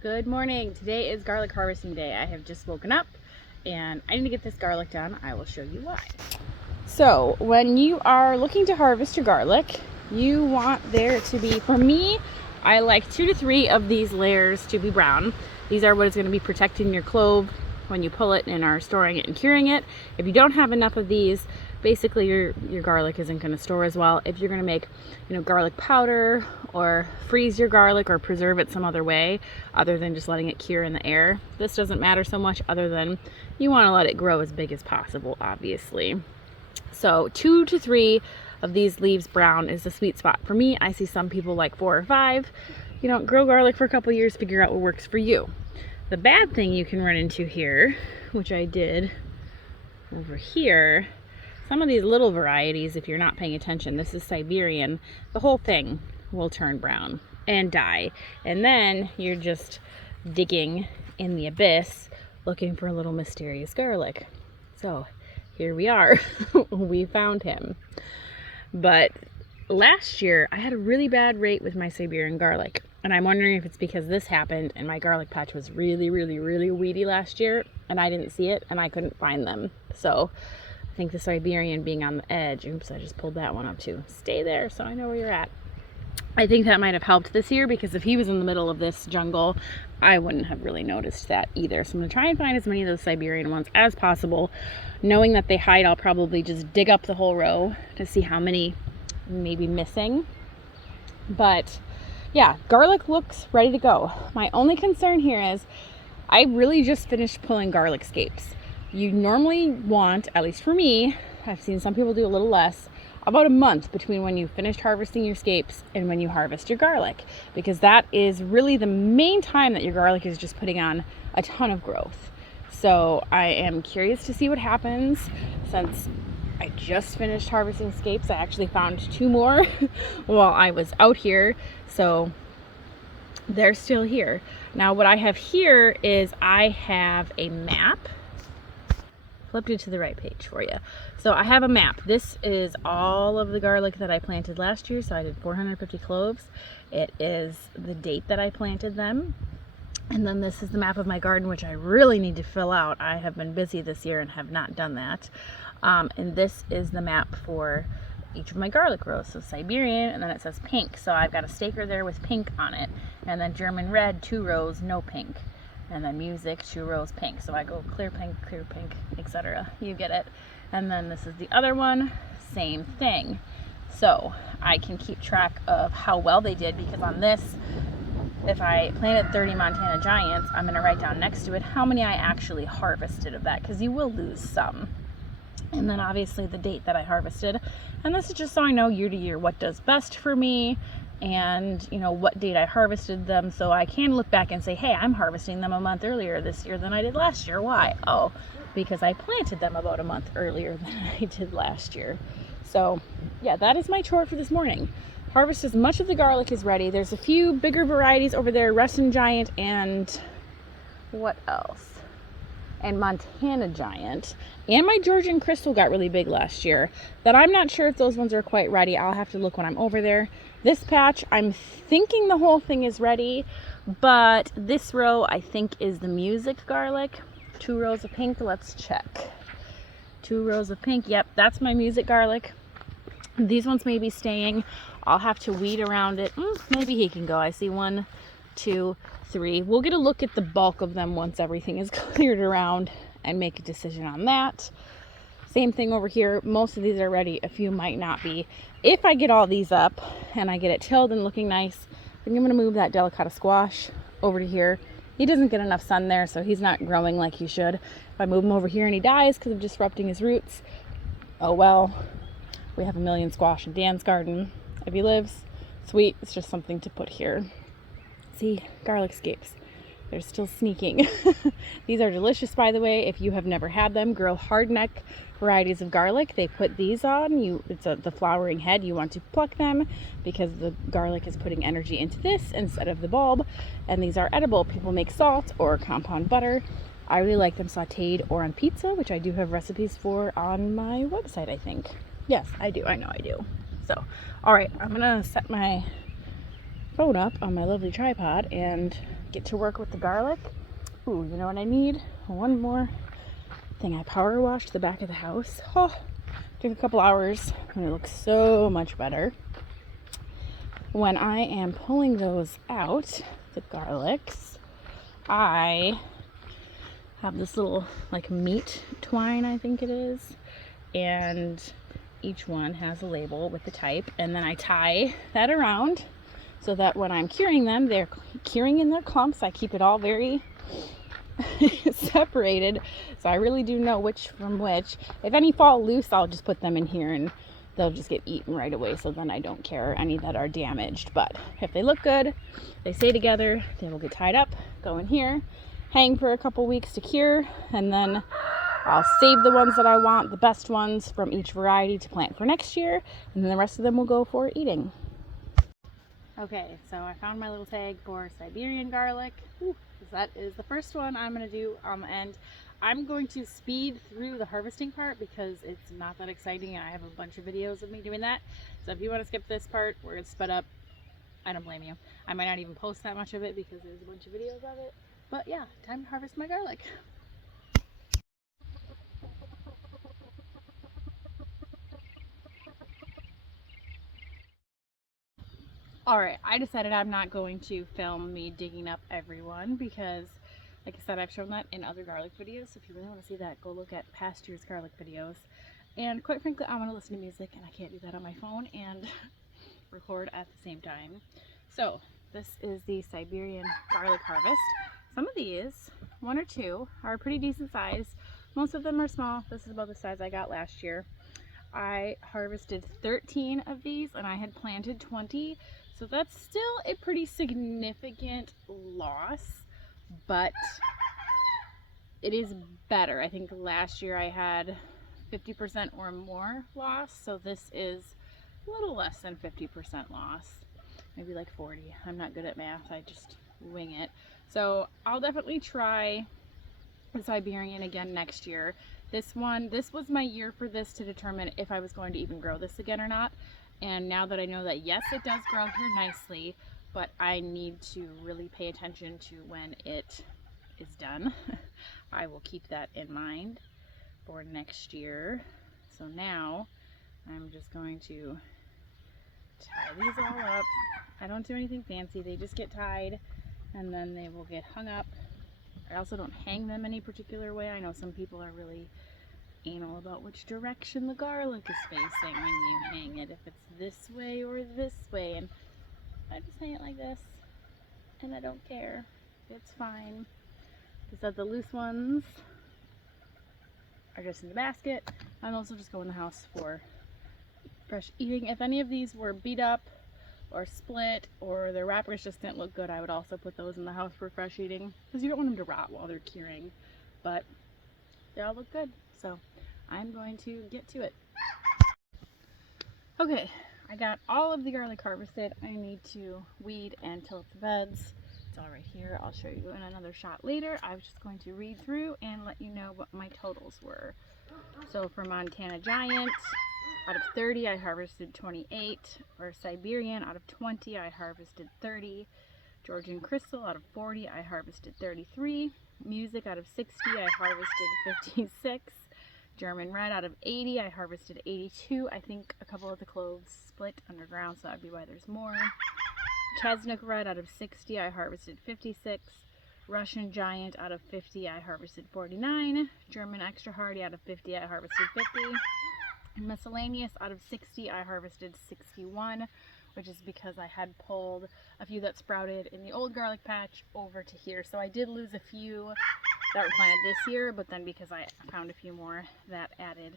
Good morning. Today is garlic harvesting day. I have just woken up and I need to get this garlic done. I will show you why. So when you are looking to harvest your garlic, you want there to be, for me, I like 2 to 3 of these layers to be brown. These are what is going to be protecting your clove when you pull it and are storing it and curing it. If you don't have enough of these, basically your garlic isn't going to store as well. If you're going to make, garlic powder or freeze your garlic or preserve it some other way other than just letting it cure in the air, this doesn't matter so much, other than you want to let it grow as big as possible, obviously. So 2 to 3 of these leaves brown is the sweet spot for me. I see some people like 4 or 5. Grow garlic for a couple years, figure out what works for you. The bad thing you can run into here, which I did over here, some of these little varieties, if you're not paying attention, this is Siberian, the whole thing will turn brown and die. And then you're just digging in the abyss looking for a little mysterious garlic. So here we are. We found him. But last year I had a really bad rate with my Siberian garlic. And I'm wondering if it's because this happened and my garlic patch was really weedy last year and I didn't see it and I couldn't find them. So I think the Siberian being on the edge, oops, I just pulled that one up too. Stay there so I know where you're at. I think that might have helped this year, because if he was in the middle of this jungle, I wouldn't have really noticed that either. So I'm going to try and find as many of those Siberian ones as possible. Knowing that they hide, I'll probably just dig up the whole row to see how many may be missing. But yeah, garlic looks ready to go. My only concern here is I really just finished pulling garlic scapes. You normally want, at least for me, I've seen some people do a little less, about a month between when you finished harvesting your scapes and when you harvest your garlic, because that is really the main time that your garlic is just putting on a ton of growth. So I am curious to see what happens. Since I just finished harvesting scapes, I actually found 2 more while I was out here, so they're still here. Now what I have here is I have a map. Flipped it to the right page for you. So I have a map. This is all of the garlic that I planted last year. So I did 450 cloves. It is the date that I planted them. And then this is the map of my garden, which I really need to fill out. I have been busy this year and have not done that. And this is the map for each of my garlic rows. So Siberian, and then it says pink. So I've got a staker there with pink on it. And then German red, 2 rows, no pink. And then music, 2 rows pink. So I go clear pink, etc. You get it. And then this is the other one, same thing. So I can keep track of how well they did, because on this, if I planted 30 Montana Giants, I'm going to write down next to it how many I actually harvested of that, because you will lose some. And then obviously the date that I harvested. And this is just so I know year to year what does best for me, and what date I harvested them, so I can look back and say, hey, I'm harvesting them a month earlier this year than I did last year. Why? Oh, because I planted them about a month earlier than I did last year. So yeah, that is my chore for this morning. Harvest as much of the garlic as ready. There's a few bigger varieties over there, Russian Giant and what else? And Montana Giant, and my Georgian Crystal got really big last year, that I'm not sure if those ones are quite ready. I'll have to look when I'm over there. This patch, I'm thinking the whole thing is ready, but this row I think is the music garlic. 2 rows of pink, let's check. 2 rows of pink, yep, that's my music garlic. These ones may be staying. I'll have to weed around it. Maybe he can go. I see 1, 2, 3. We'll get a look at the bulk of them once everything is cleared around and make a decision on that. Same thing over here. Most of these are ready. A few might not be. If I get all these up and I get it tilled and looking nice, I think I'm going to move that delicata squash over to here. He doesn't get enough sun there, so he's not growing like he should. If I move him over here and he dies because of disrupting his roots, oh well. We have a million squash in Dan's garden. If he lives, sweet. It's just something to put here. See, garlic scapes. They're still sneaking. These are delicious, by the way. If you have never had them, Girl Hardneck varieties of garlic, they put these on. It's the flowering head. You want to pluck them because the garlic is putting energy into this instead of the bulb. And these are edible. People make salt or compound butter. I really like them sauteed or on pizza, which I do have recipes for on my website, I think. Yes, I do. I know I do. So, all right, I'm going to set my phone up on my lovely tripod and get to work with the garlic. Ooh, you know what I need? One more thing. I power washed the back of the house. Oh, took a couple hours and it looks so much better. When I am pulling those out, the garlics, I have this little like meat twine, I think it is, and each one has a label with the type, and then I tie that around so that when I'm curing them, they're curing in their clumps. I keep it all very separated, so I really do know which from which. If any fall loose, I'll just put them in here and they'll just get eaten right away, so then I don't care any that are damaged. But if they look good, they stay together, they will get tied up, go in here, hang for a couple weeks to cure, and then I'll save the ones that I want, the best ones from each variety, to plant for next year, and then the rest of them will go for eating. Okay, so I found my little tag for Siberian garlic. Ooh, that is the first one I'm going to do on the end. I'm going to speed through the harvesting part because it's not that exciting and I have a bunch of videos of me doing that. So if you want to skip this part where it's sped up, I don't blame you. I might not even post that much of it because there's a bunch of videos of it. But yeah, time to harvest my garlic. Alright, I decided I'm not going to film me digging up everyone because, like I said, I've shown that in other garlic videos. So if you really want to see that, go look at past year's garlic videos. And quite frankly, I want to listen to music and I can't do that on my phone and record at the same time. So this is the Siberian garlic harvest. Some of these, one or two, are pretty decent size. Most of them are small. This is about the size I got last year. I harvested 13 of these and I had planted 20. So that's still a pretty significant loss, but it is better. I think last year I had 50% or more loss, so this is a little less than 50% loss. Maybe like 40. I'm not good at math, I just wing it. So I'll definitely try the Siberian again next year. This was my year for this to determine if I was going to even grow this again or not. And now that I know that yes, it does grow here nicely, but I need to really pay attention to when it is done. I will keep that in mind for next year. So now I'm just going to tie these all up. I don't do anything fancy. They just get tied and then they will get hung up. I also don't hang them any particular way. I know some people are really anal about which direction the garlic is facing when you hang it, if it's this way or this way, and I just hang it like this and I don't care. It's fine. Just that the loose ones are just in the basket and also just go in the house for fresh eating. If any of these were beat up or split or their wrappers just didn't look good, I would also put those in the house for fresh eating because you don't want them to rot while they're curing, but they all look good. So I'm going to get to it. Okay, I got all of the garlic harvested. I need to weed and tilt the beds. It's all right here. I'll show you in another shot later. I was just going to read through and let you know what my totals were. So for Montana Giant, out of 30, I harvested 28. For Siberian, out of 20, I harvested 30. Georgian Crystal, out of 40, I harvested 33. Music, out of 60, I harvested 56. German Red, out of 80, I harvested 82. I think a couple of the cloves split underground, so that would be why there's more. Chestnut Red, out of 60, I harvested 56. Russian Giant, out of 50, I harvested 49. German Extra Hardy, out of 50, I harvested 50. Miscellaneous, out of 60, I harvested 61, which is because I had pulled a few that sprouted in the old garlic patch over to here. So I did lose a few that were planted this year, but then because I found a few more, that added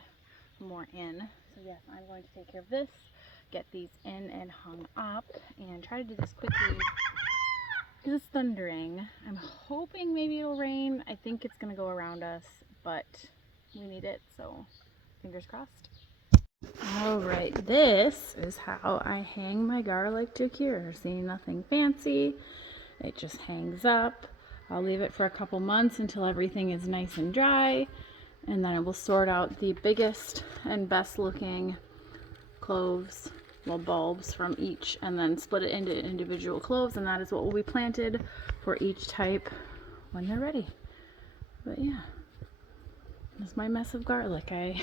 more in. So yes, I'm going to take care of this, get these in and hung up, and try to do this quickly because it's thundering. I'm hoping maybe it'll rain. I think it's going to go around us, but we need it, so fingers crossed. Alright, this is how I hang my garlic to cure. See, nothing fancy. It just hangs up. I'll leave it for a couple months until everything is nice and dry, and then I will sort out the biggest and best looking cloves little bulbs from each, and then split it into individual cloves, and that is what will be planted for each type when they're ready. But yeah, that's my mess of garlic. I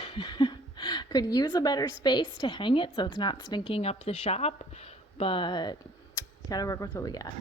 could use a better space to hang it so it's not stinking up the shop, but gotta work with what we got.